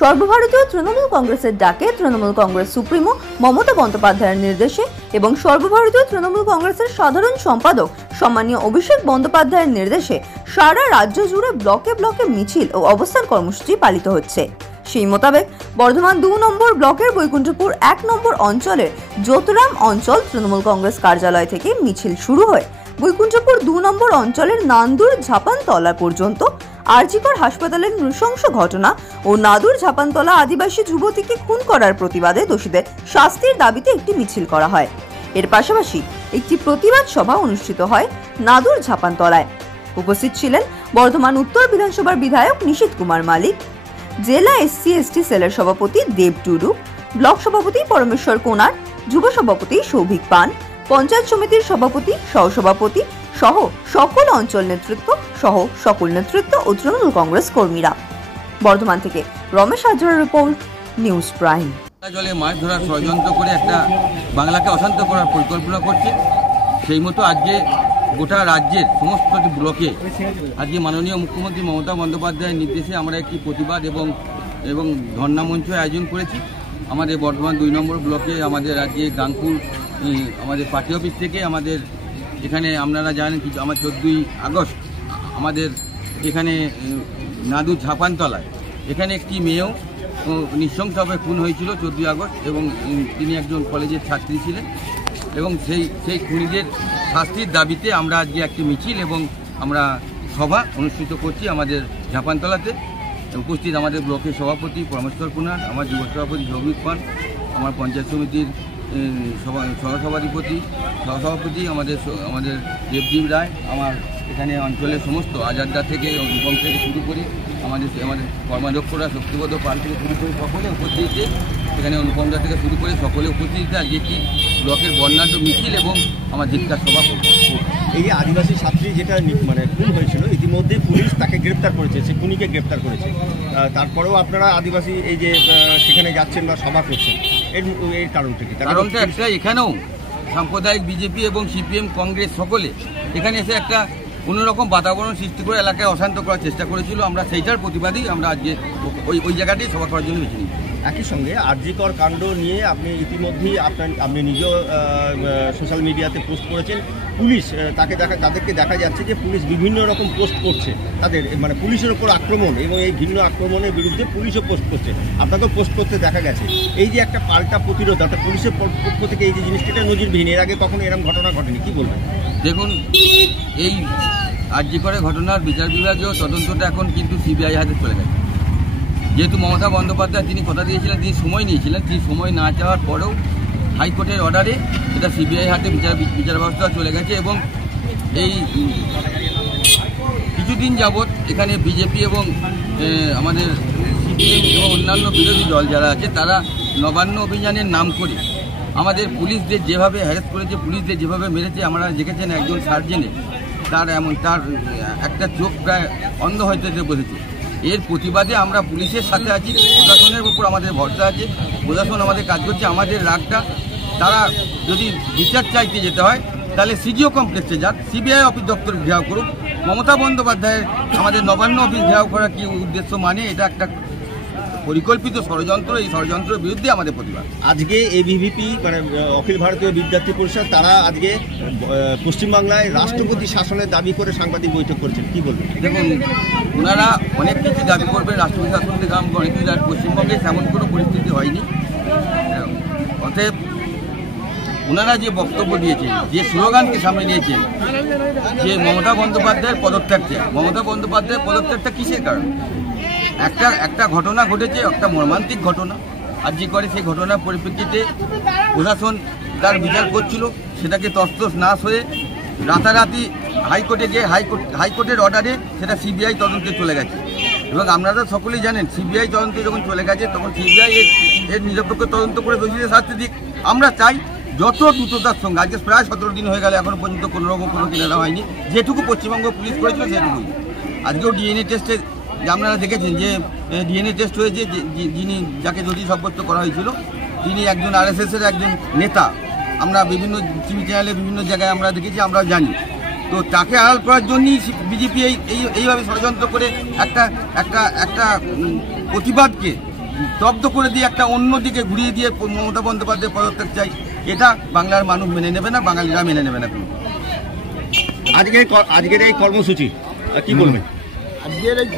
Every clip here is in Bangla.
সর্বভারতীয় তৃণমূল কংগ্রেসের ডাকে তৃণমূল কংগ্রেস সুপ্রিমো মমতা বন্দ্যোপাধ্যায়ের নির্দেশে এবং সর্বভারতীয় তৃণমূল কংগ্রেসের সাধারণ সম্পাদক সম্মানীয় অভিষেক বন্দ্যোপাধ্যায়ের নির্দেশে সারা রাজ্য জুড়ে ব্লকে ব্লকে মিছিল ও অবস্থান কর্মসূচি পালিত হচ্ছে। সেই মোতাবেক বর্ধমান 2 নম্বর ব্লকের বৈকুণ্ঠপুর 1 নম্বর অঞ্চলের জ্যোতিরাম অঞ্চল তৃণমূল কংগ্রেস কার্যালয় থেকে মিছিল শুরু হয় বৈকুণ্ঠপুর 2 নম্বর অঞ্চলের নান্দুর ঝাপানতলা পর্যন্ত। আরজিকর হাসপাতালের নৃশংস ঘটনা ও নাদুর ঝাপানতলা আদিবাসী যুবতীকে খুন করার প্রতিবাদে দোষীদের শাস্তির দাবিতে একটি মিছিল করা হয়। এর পাশাপাশি একটি প্রতিবাদ সভা অনুষ্ঠিত হয় নাদুর ঝাপানতলায়। উপস্থিত ছিলেন বর্ধমান উত্তর বিধানসভার বিধায়ক নিশীথ কুমার মালিক, জেলা SC/ST সেলের সভাপতি দেব টুডু, ব্লক সভাপতি পরমেশ্বর কোনার, যুব সভাপতি সৌভিক পান, পঞ্চায়েত সমিতির সভাপতি, সহসভাপতি সহ সকল অঞ্চল নেতৃত্ব সহ সকল নেতৃত্ব ও তৃণমূল কংগ্রেস কর্মীরা। বর্ধমান থেকে রমেশ হাজরার রিপোর্ট, নিউজ প্রাইম। জলে মাছ ধরার ষড়যন্ত্র করে একটা বাংলাকে অশান্ত করার পরিকল্পনা করছে। সেই মতো আজকে গোটা রাজ্যের সমস্ত ব্লকে আজকে মাননীয় মুখ্যমন্ত্রী মমতা বন্দ্যোপাধ্যায়ের নির্দেশে আমরা একটি প্রতিবাদ এবং ধর্ণা মঞ্চ আয়োজন করেছি। আমাদের বর্ধমান 2 নম্বর ব্লকে আমাদের রাজ্যে গাংপুর আমাদের পার্টি অফিস থেকে আমাদের এখানে আপনারা জানেন কি আমার 14ই আগস্ট আমাদের এখানে নাদুর ঝাপানতলায় এখানে একটি মেয়েও নৃশংসভাবে খুন হয়েছিল 14ই আগস্ট, এবং তিনি একজন কলেজের ছাত্রী ছিলেন। এবং সেই খুনিদের শাস্তির দাবিতে আমরা আজকে একটি মিছিল এবং আমরা সভা অনুষ্ঠিত করছি আমাদের ঝাপানতলাতে। উপস্থিত আমাদের ব্লকের সভাপতি পরমেশ্বর কুনার, আমার যুব সভাপতি সৌভিক পান, আমার পঞ্চায়েত সমিতির সহসভাপতি আমাদের দেবদীপ রায়, আমার এখানে অঞ্চলের সমস্ত আজাদা থেকে অনুপম থেকে শুরু করে আমাদের কর্মাধ্যক্ষরা শক্তিবদ্ধ পাল থেকে শুরু করে সকলে উপস্থিত, এখানে অনুপমদা থেকে শুরু করে সকলে উপস্থিত আজকে একটি ব্লকের বর্ণাঢ্য মিছিল এবং আমার ধিক্কার সভা করব। এই যে আদিবাসী ছাত্রী যেটা খুন হয়েছিল, ইতিমধ্যে পুলিশ তাকে গ্রেপ্তার করেছে, সে খুনিকে গ্রেপ্তার করেছে। তারপরেও আপনারা আদিবাসী এই যে সেখানে যাচ্ছেন বা সভা করছেন, এর কারণটা কি? কারণটা একটা, এখানেও সাম্প্রদায়িক বিজেপি এবং CPM কংগ্রেস সকলে এখানে এসে একটা অন্যরকম বাতাবরণ সৃষ্টি করে এলাকায় অশান্ত করার চেষ্টা করেছিল। আমরা সেইটার প্রতিবাদেই আমরা আজকে ওই জায়গাতেই সভা করার জন্য মিছিল। একই সঙ্গে আরজিকর কাণ্ড নিয়ে আপনি ইতিমধ্যেই আপনি নিজেও সোশ্যাল মিডিয়াতে পোস্ট করেছেন। পুলিশ তাদেরকে দেখা যাচ্ছে যে পুলিশ বিভিন্ন রকম পোস্ট করছে, তাদের পুলিশের ওপর আক্রমণ এবং এই ঘৃণ্য আক্রমণের বিরুদ্ধে পুলিশও পোস্ট করছে, আপনাকেও পোস্ট করতে দেখা গেছে। এই যে একটা পাল্টা প্রতিরোধ, একটা পুলিশের পক্ষ থেকে এই যে জিনিসটা নজিরবিহীন, এর আগে কখনো এরকম ঘটনা ঘটেনি, কি বলবেন? দেখুন, এই আরজিকরের ঘটনার বিচার বিভাগীয় তদন্তটা এখন কিন্তু CBI হাতে চলে গেছে। যেহেতু মমতা বন্দ্যোপাধ্যায় তিনি কথা দিয়েছিলেন, তিনি সময় নিয়েছিলেন, তিনি সময় না চাওয়ার পরেও হাইকোর্টের অর্ডারে এটা CBI হাতে বিচার ব্যবস্থা চলে গেছে। এবং এই কিছুদিন যাবৎ এখানে বিজেপি এবং আমাদের CPM এবং অন্যান্য বিরোধী দল যারা আছে তারা নবান্ন অভিযানের নাম করে আমাদের পুলিশদের যেভাবে হ্যারাস করেছে, পুলিশদের যেভাবে মেরেছে, আমরা দেখেছেন একজন সার্জেনে তার একটা চোখ প্রায় অন্ধ হইতে বসেছে। এর প্রতিবাদে আমরা পুলিশের সাথে আছি, প্রশাসনের উপর আমাদের ভরসা আছে, প্রশাসন আমাদের কাজ করছে। আমাদের রাগটা, তারা যদি বিচার চাইতে যেতে হয় তাহলে CGO কমপ্লেক্সে যাক, CBI অফিস দপ্তর ঘেরাও করুক। মমতা বন্দ্যোপাধ্যায়ের আমাদের নবান্ন অফিস ঘেরাও করার কি উদ্দেশ্য? এটা একটা পরিকল্পিত ষড়যন্ত্র। এই ষড়যন্ত্রের বিরুদ্ধে আমাদের প্রতিবাদ। আজকে ABVP অখিল ভারতীয় বিদ্যার্থী পরিষদ তারা আজকে পশ্চিমবাংলায় রাষ্ট্রপতি শাসনের দাবি করে সাংবাদিক বৈঠক করছেন, কি বলবেন? দেখুন, ওনারা অনেক কিছু দাবি করবেন, রাষ্ট্রপতি শাসন থেকে অনেক কিছু। পশ্চিমবঙ্গে তেমন কোনো পরিস্থিতি হয়নি। অতএব ওনারা যে বক্তব্য দিয়েছেন, যে স্লোগানকে সামনে নিয়েছেন, যে মমতা বন্দ্যোপাধ্যায়ের পদত্যাগটা কিসের কারণ? একটা ঘটনা ঘটেছে, একটা মর্মান্তিক ঘটনা আজকে করে। সেই ঘটনার পরিপ্রেক্ষিতে প্রশাসন তার বিচার করছিল, সেটাকে তছনছ নাশ হয়ে রাতারাতি হাইকোর্টে গিয়ে হাইকোর্টের অর্ডারে সেটা CBI তদন্তে চলে গেছে। এবং আপনারা সকলেই জানেন, CBI তদন্তে যখন চলে গেছে তখন CBI এর নিরপেক্ষ তদন্ত করে দোষীদের শাস্তি দিক। আমরা চাই যত দ্রুততার সঙ্গে, আজকে প্রায় 17 দিন হয়ে গেল, এখনো পর্যন্ত কোনো রকম কোনো কিনারা হয়নি। যেটুকু পশ্চিমবঙ্গ পুলিশ করেছিল সেটুকুই। আজকেও DNA টেস্টে আপনারা দেখেছেন যে DNA টেস্ট হয়েছে, যাকে দোষী সাব্যস্ত করা হয়েছিল তিনি একজন RSS-এর একজন নেতা। আমরা বিভিন্ন TV চ্যানেলে বিভিন্ন জায়গায় আমরা দেখেছি, আমরা জানি। তো তাকে আড়াল করার জন্যই বিজেপি এইভাবে ষড়যন্ত্র করে একটা প্রতিবাদকে স্তব্ধ করে দিয়ে একটা অন্যদিকে ঘুরিয়ে দিয়ে মমতা বন্দ্যোপাধ্যায় পদত্যাগ চাই, এটা বাংলার মানুষ মেনে নেবে না, বাঙালিরা মেনে নেবে না। কোনো আজকের এই কর্মসূচি কি বলবেন? আজকের এই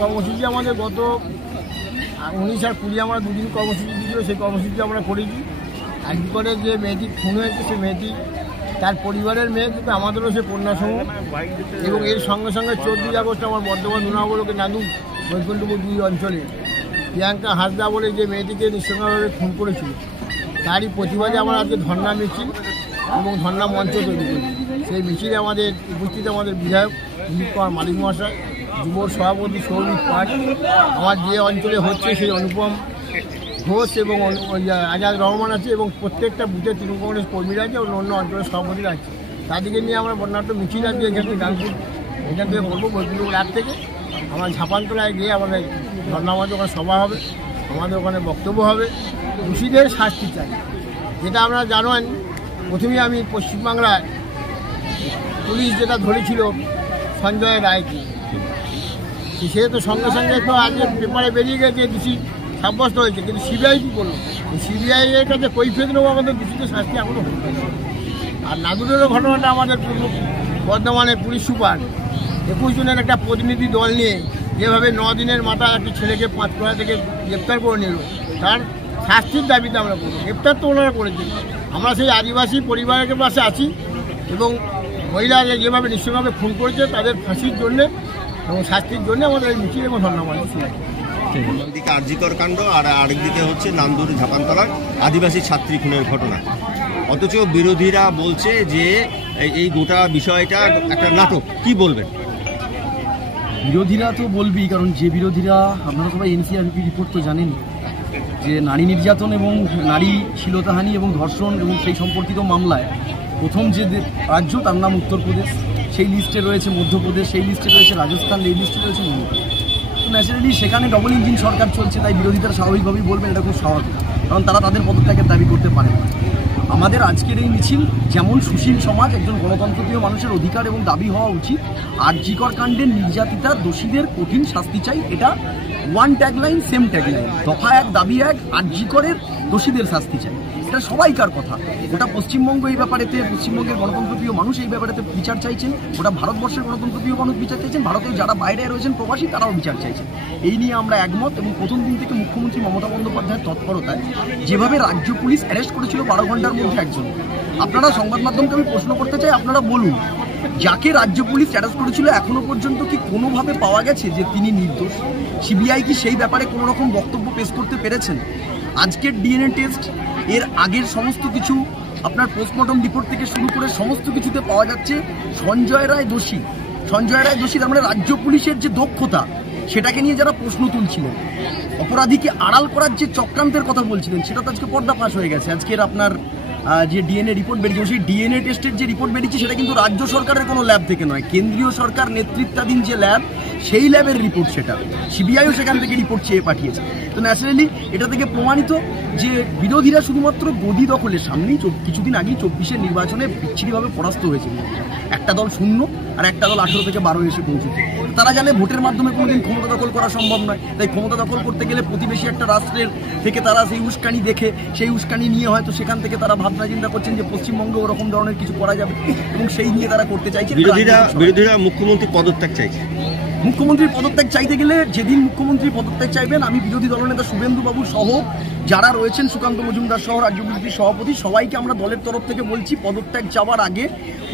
কর্মসূচি আমাদের গত 19 আর 20 আমরা দুদিন কর্মসূচি দিয়েছিল। সেই কর্মসূচি আমরা করেছি। আজকে করে যে মেয়েটি খুন হয়েছে, সে মেয়েটি তার পরিবারের মেয়ে, কিন্তু আমাদেরও সে কন্যাসমূহ। এবং এর সঙ্গে সঙ্গে 14 আগস্ট আমার বর্ধমান 2 নম্বর ব্লকের নাদু বৈকুণ্ঠপুর 2 অঞ্চলে প্রিয়াঙ্কা হাসদা বলে যে মেয়েটিকে নৃশংসভাবে খুন করেছিল, তারই প্রতিবাদে আমরা আজকে ধর্ণা মিছিল এবং ধর্ণা মঞ্চ তৈরি করি। সেই মিছিলে আমাদের উপস্থিত আমাদের বিধায়ক দিলীপ কুমার মালিক মহাশয়, যুব সভাপতি সৌভিক পাঠ, আমার যে অঞ্চলে হচ্ছে সেই অনুপম ঘোষ এবং আজাদ রহমান আছে, এবং প্রত্যেকটা বুথে তৃণমূল কংগ্রেস কর্মীরা আছে এবং অন্য অঞ্চলের সভাপতিরা আছে। তাদেরকে নিয়ে আমরা বর্ণাঢ্য মিছিল আজকে এখান থেকে করবো। বৈকুণ্ঠপুর রাত থেকে আমার ঝাপানতলায় গিয়ে আমাদের ধর্ণামঞ্চ ওখানে সভা হবে, আমাদের ওখানে বক্তব্য হবে। দোষীদের শাস্তি চাই, যেটা আমরা জানেন। প্রথমে আমি পশ্চিমবাংলায় পুলিশ যেটা ধরেছিল সঞ্জয় রায়কে, সে তো সঙ্গে সঙ্গে তো আজকে পেপারে বেরিয়ে গেছে দোষী সাব্যস্ত হয়েছে, কিন্তু সিবিআই কী করলো? সিবিআই এর কাছে কৈফিয়ত নেবো, আমাদের দোষীদের শাস্তি এখনও হচ্ছে। আর নাদুরেরও ঘটনাটা আমাদের বর্ধমানের পুলিশ সুপার 21 জনের একটা প্রতিনিধি দল নিয়ে যেভাবে 9 দিনের মাথায় একটি ছেলেকে 5 থেকে গ্রেপ্তার করে নিল, তার শাস্তির দাবিতে আমরা করবো। গ্রেপ্তার তো ওনারা করেছেন, আমরা সেই আদিবাসী পরিবারের পাশে আছি এবং মহিলাদের যেভাবে নিশ্চয়ভাবে খুন করেছে তাদের ফাঁসির জন্যে এবং শাস্তির জন্য আমাদের এই মিছিল এবং ধন্যবাদ। একদিকে আরজিকর কাণ্ড আর আরেকদিকে হচ্ছে নান্দুর ঝাপানতলার আদিবাসী ছাত্রী খুনের ঘটনা, অথচ বিরোধীরা বলছে যে এই গোটা বিষয়টা একটা নাটক। কি বলবেন? বিরোধীরা তো বলবেই, কারণ যে বিরোধীরা, আপনারা সবাই এনসিআরপি রিপোর্ট তো জানেনই, যে নারী নির্যাতন এবং নারী শ্লীলতাহানি এবং ধর্ষণ এবং সেই সম্পর্কিত মামলায় প্রথম যে রাজ্য তার নাম উত্তরপ্রদেশ, সেই লিস্টে রয়েছে মধ্যপ্রদেশ, সেই লিস্টে রয়েছে রাজস্থান, এই লিস্টে রয়েছে মণিপুর। তো ন্যাচারালি সেখানে ডবল ইঞ্জিন সরকার চলছে, তাই বিরোধীরা স্বাভাবিকভাবেই বলবেন এটা খুব স্বাভাবিক, কারণ তারা তাদের পদত্যাগের দাবি করতে পারে না। আমাদের আজকের এই মিছিল যেমন সুশীল সমাজ, একজন গণতন্ত্রপ্রিয় মানুষের অধিকার এবং দাবি হওয়া উচিত, আরজিকর কাণ্ডের নির্যাতিতা দোষীদের কঠিন শাস্তি চাই, এটা ওয়ান ট্যাগলাইন, সেম ট্যাগলাইন, দফা 1 দাবি 1, আরজিকরের দোষীদের শাস্তি চাই। এটা সবাইকার কথা। ওটা পশ্চিমবঙ্গ এই ব্যাপারেতে, পশ্চিমবঙ্গের গণতন্ত্রপ্রিয় মানুষ এই ব্যাপারেতে বিচার চাইছেন, ওটা ভারতবর্ষের গণতন্ত্রপ্রিয় মানুষ বিচার চাইছেন, ভারতের যারা বাইরে রয়েছেন প্রবাসী তারাও বিচার চাইছেন। এই নিয়ে আমরা একমত। এবং প্রথম দিন থেকে মুখ্যমন্ত্রী মমতা বন্দ্যোপাধ্যায়ের তৎপরতায় যেভাবে রাজ্য পুলিশ অ্যারেস্ট করেছিল 12 ঘন্টার মধ্যে একজন, আপনারা সংবাদ মাধ্যমকে আমি প্রশ্ন করতে চাই, আপনারা বলুন, যাকে রাজ্য পুলিশ অ্যারেস্ট করেছিল এখনো পর্যন্ত কি কোনোভাবে পাওয়া গেছে যে তিনি নির্দোষ? সিবিআই কি সেই ব্যাপারে কোনো রকম বক্তব্য পেশ করতে পেরেছেন? আজকের ডিএনএ টেস্ট, এর আগের সমস্ত কিছু, আপনার পোস্টমর্টম রিপোর্ট থেকে শুরু করে সমস্ত কিছুতে পাওয়া যাচ্ছে সঞ্জয় রায় দোষী। সঞ্জয় রায় দোষী, তার মানে রাজ্য পুলিশের যে দক্ষতা সেটাকে নিয়ে যারা প্রশ্ন তুলছিলেন, অপরাধীকে আড়াল করার যে চক্রান্তের কথা বলছিলেন, সেটা তো আজকে পর্দাফাশ হয়ে গেছে। আজকের আপনার যে ডিএনএ রিপোর্ট বেরিয়েছে, সেই ডিএনএ টেস্টের যে রিপোর্ট বেরিয়েছে সেটা কিন্তু রাজ্য সরকারের কোনো ল্যাব থেকে নয়, কেন্দ্রীয় সরকার নেতৃত্বাধীন যে ল্যাব সেই ল্যাবের রিপোর্ট, সেটা সিবিআইও সেখান থেকে রিপোর্ট চেয়ে পাঠিয়েছে। তো ন্যাচারালি এটা থেকে প্রমাণিত যে বিরোধীরা শুধুমাত্র গদি দখলের সামনেই কিছুদিন আগেই 24-এর নির্বাচনে বিচ্ছিন্নভাবে পরাস্ত হয়েছে। একটা দল 0 আর একটা দল 18 থেকে 12 এসে পৌঁছেছে। তারা জানে ভোটের মাধ্যমে কোনোদিন ক্ষমতা দখল করা সম্ভব নয়, তাই ক্ষমতা দখল করতে গেলে প্রতিবেশী একটা রাষ্ট্রের থেকে তারা সেই উস্কানি দেখে, সেই উস্কানি নিয়ে হয়তো সেখান থেকে তারা ভাবনা চিন্তা করছেন যে পশ্চিমবঙ্গে ওরকম ধরনের কিছু করা যাবে, এবং সেই নিয়ে তারা করতে চাইছে। বিরোধীরা মুখ্যমন্ত্রী পদত্যাগ চাইছে। মুখ্যমন্ত্রীর পদত্যাগ চাইতে গেলে, যেদিন মুখ্যমন্ত্রী পদত্যাগ চাইবেন, আমি বিরোধী দলনেতা শুভেন্দু বাবু সহ যারা রয়েছেন, সুকান্ত মজুমদার সহ রাজ্য বিজেপির সভাপতি, সবাইকে আমরা দলের তরফ থেকে বলছি, পদত্যাগ চাওয়ার আগে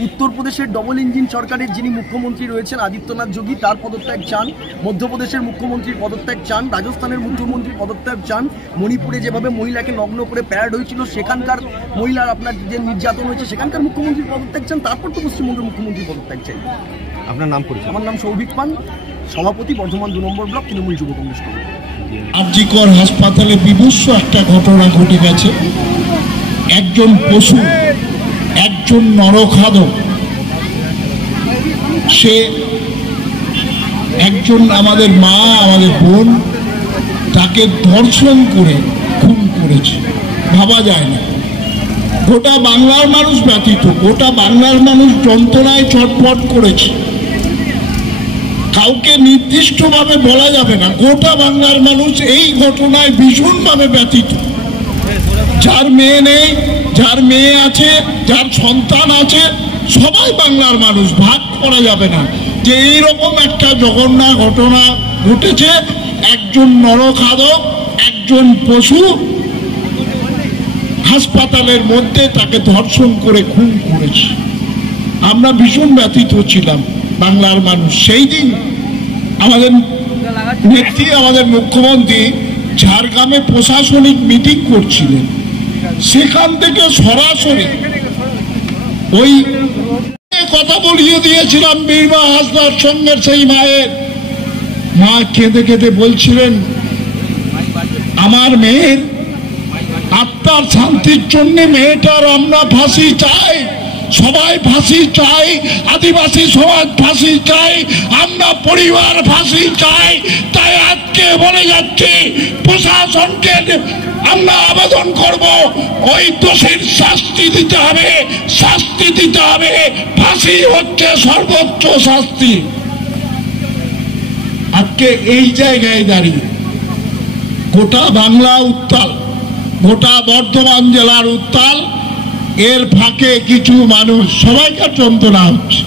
উত্তরপ্রদেশের ডবল ইঞ্জিন সরকারের যিনি মুখ্যমন্ত্রী রয়েছেন আদিত্যনাথ যোগী, তার পদত্যাগ চান, মধ্যপ্রদেশের মুখ্যমন্ত্রীর পদত্যাগ চান, রাজস্থানের মুখ্যমন্ত্রীর পদত্যাগ চান, মণিপুরে যেভাবে মহিলাকে নগ্ন করে প্যারেড হয়েছিল সেখানকার মহিলার আপনার যে নির্যাতন হয়েছে সেখানকার মুখ্যমন্ত্রীর পদত্যাগ চান, তারপর তো পশ্চিমবঙ্গের মুখ্যমন্ত্রীর পদত্যাগ চাই। আপনার নাম পরিচয়? আমার নাম সৌভিক পান, সভাপতি, বর্ধমান 2 নম্বর ব্লক, তৃণমূল যুব কংগ্রেস কমিটি। আরজিকর হাসপাতালে বিভৎস একটা ঘটনা ঘটে গেছে। একজন পশু, একজন নরখাদক, সে একজন আমাদের মা, আমাদের বোন, তাকে ধর্ষণ করে খুন করেছে। ভাবা যায় না। গোটা বাংলার মানুষ ব্যথিত, গোটা বাংলার মানুষ যন্ত্রণায় ছটফট করেছে। কাউকে নির্দিষ্টভাবে বলা যাবে না, গোটা বাংলার মানুষ এই ঘটনায় ভীষণভাবে ব্যথিত। যার মেয়ে নেই, যার মেয়ে আছে, যার সন্তান আছে, সবাই বাংলার মানুষ, ভাগ করা যাবে না যে এইরকম একটা জঘন্য ঘটনা ঘটেছে। একজন নরখাদক, একজন পশু হাসপাতালের মধ্যে তাকে ধর্ষণ করে খুন করেছে। আমরা ভীষণ ব্যথিত ছিলাম বাংলার মানুষ। সেই দিন আমাদের নেত্রী, আমাদের মুখ্যমন্ত্রী ঝাড়গ্রামে প্রশাসনিক মিটিং করছিলেন, সেখান থেকে সরাসরি ওই কথা বলিয়ে দিয়েছিলাম বীরবা হাসদার সঙ্গে। সেই মায়ের মা কেঁদে কেঁদে বলছিলেন, আমার মেয়ের আত্মার শান্তির জন্য মেয়েটার আমরা ফাঁসি চাই, সবাই ফাঁসি চাই, আদিবাসী সমাজ ফাঁসি চাই, আমরা পরিবার ফাঁসি চাই। তাই আজকে বলে যাচ্ছি প্রশাসনকে আমরা আবেদন করব, ওই দোষীর শাস্তি দিতে হবে, শাস্তি দিতে হবে। ফাঁসি হচ্ছে সর্বোচ্চ শাস্তি। আজকে এই জায়গায় দাঁড়িয়ে গোটা বাংলা উত্তাল, গোটা বর্ধমান জেলার উত্তাল। এর ফাঁকে কিছু মানুষ, সবাইকার যন্ত্রণা হচ্ছে।